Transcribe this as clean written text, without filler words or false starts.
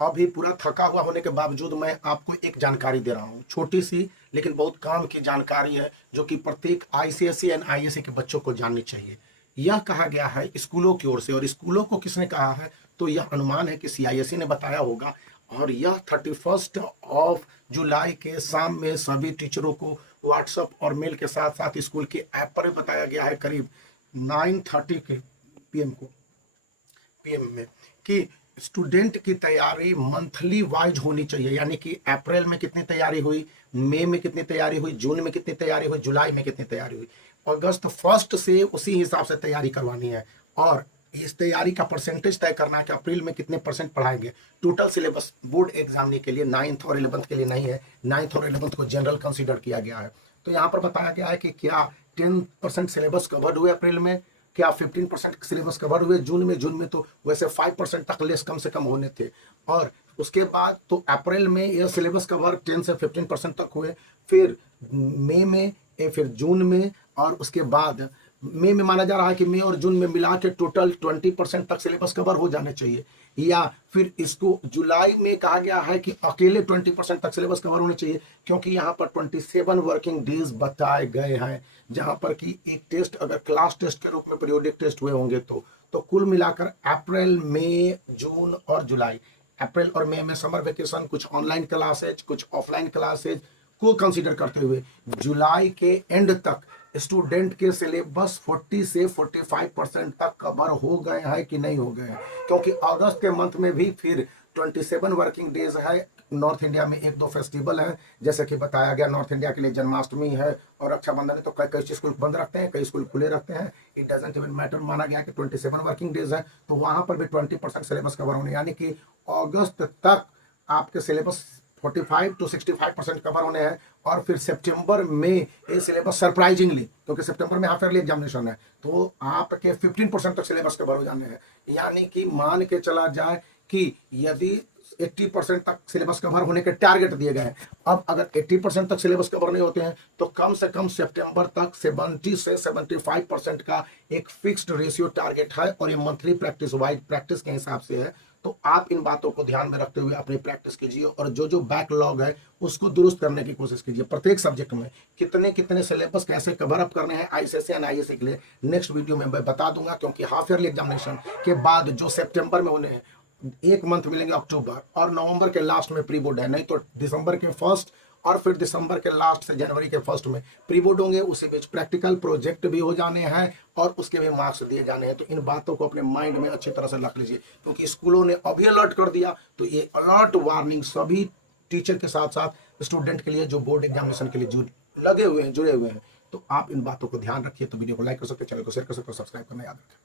अभी पूरा थका हुआ होने के बावजूद मैं आपको एक जानकारी दे रहा हूँ, छोटी सी लेकिन बहुत काम की जानकारी है, जो कि प्रत्येक आईसीएसई एंड आईएससी के बच्चों को जाननी चाहिए। यह कहा गया है स्कूलों की ओर से, और स्कूलों को किसने कहा है, तो यह अनुमान है कि सीआईएससी ने बताया होगा। और यह 31 जुलाई के शाम में सभी टीचरों को व्हाट्सएप और मेल के साथ साथ स्कूल के ऐप पर भी बताया गया है, करीब 9:30 के पीएम में, कि स्टूडेंट की तैयारी मंथली वाइज होनी चाहिए। यानी कि अप्रैल में कितनी तैयारी हुई, मई में कितनी तैयारी हुई, जून में कितनी तैयारी हुई, जुलाई में कितनी तैयारी हुई, अगस्त फर्स्ट से उसी हिसाब से तैयारी करवानी है। और इस तैयारी का परसेंटेज तय करना है कि अप्रैल में कितने परसेंट पढ़ाएंगे। टोटल सिलेबस बोर्ड एग्जाम के लिए 9th और 11th के लिए नहीं है, 9th और 11th को जनरल कंसीडर किया गया है। तो यहाँ पर बताया गया है कि क्या 10% सिलेबस कवर्ड हुए अप्रैल में, क्या 15% सिलेबस कवर हुए जून में तो वैसे 5% तक लेस कम से कम होने थे। और उसके बाद तो अप्रैल में यह सिलेबस कवर 10 से 15% तक हुए, फिर मई में, फिर जून में, और उसके बाद मई में माना जा रहा है कि मई और जून में मिला के टोटल 20% तक सिलेबस कवर हो जाने चाहिए। या फिर इसको जुलाई में कहा गया है कि अकेले 20% तक सिलेबस कवर होने चाहिए, क्योंकि यहाँ पर 27 वर्किंग डेज बताए गए हैं, जहाँ पर कि एक टेस्ट अगर क्लास टेस्ट के रूप में पीरियोडिक टेस्ट हुए होंगे तो कुल मिलाकर अप्रैल मई जून और जुलाई, अप्रैल और मई में समर वेकेशन, कुछ ऑनलाइन क्लासेज, कुछ ऑफलाइन क्लासेज को कंसीडर करते हुए जुलाई के एंड तक स्टूडेंट के सिलेबस 40 से 45% तक कवर हो गए हैं कि नहीं हो गए हैं। क्योंकि अगस्त के मंथ में भी फिर 27 वर्किंग डेज है। नॉर्थ इंडिया में एक दो फेस्टिवल है, जैसे कि बताया गया, नॉर्थ इंडिया के लिए जन्माष्टमी है और रक्षाबंधन है, तो कई कई स्कूल बंद रखते हैं, कई स्कूल खुले रखते हैं। इट डजेंट इवन मैटर, माना गया कि 27 वर्किंग डेज है, तो वहां पर भी 20% सिलेबस कवर होने, यानी कि अगस्त तक आपके सिलेबस 45 to 65% कवर होने हैं। और फिर सितंबर में ये सिलेबस सरप्राइजिंगली, क्योंकि सितंबर में हाफ ईयरली एग्जामिनेशन है, तो आपके 15% तक सिलेबस कवर हो जाने हैं। यानी कि मान के चला जाए कि यदि 80% तक सिलेबस कवर होने के टारगेट दिए गए हैं, अब अगर 80% तक सिलेबस कवर नहीं होते हैं तो कम से कम सितंबर तक 70 से 75% का एक फिक्स्ड रेशियो टारगेट है, और ये मंथली प्रैक्टिस वाइज प्रैक्टिस के हिसाब से है। तो आप इन बातों को ध्यान में रखते हुए अपनी प्रैक्टिस कीजिए, और जो जो बैकलॉग है उसको दुरुस्त करने की कोशिश कीजिए। प्रत्येक सब्जेक्ट में कितने कितने सिलेबस कैसे कवर अप करने हैं आईसीएसई एंड आईएससी के लिए नेक्स्ट वीडियो में मैं बता दूंगा, क्योंकि हाफ ईयरली एग्जामिनेशन के बाद जो सितंबर में होने हैं, एक मंथ मिलेंगे अक्टूबर, और नवंबर के लास्ट में प्री बोर्ड है, नहीं तो दिसंबर के फर्स्ट और फिर दिसंबर के लास्ट से जनवरी के फर्स्ट में प्री बोर्ड होंगे। उसी बीच प्रैक्टिकल प्रोजेक्ट भी हो जाने हैं और उसके भी मार्क्स दिए जाने हैं। तो इन बातों को अपने माइंड में अच्छी तरह से रख लीजिए, क्योंकि स्कूलों ने अभी अलर्ट कर दिया, तो ये अलर्ट वार्निंग सभी टीचर के साथ साथ स्टूडेंट के लिए जो बोर्ड एग्जामिनेशन के लिए लगे हुए हैं, जुड़े हुए हैं। तो आप इन बातों को ध्यान रखिए। तो वीडियो को लाइक कर सकते हैं, चैनल को शेयर कर सकते हैं, सब्सक्राइब करना याद रखें।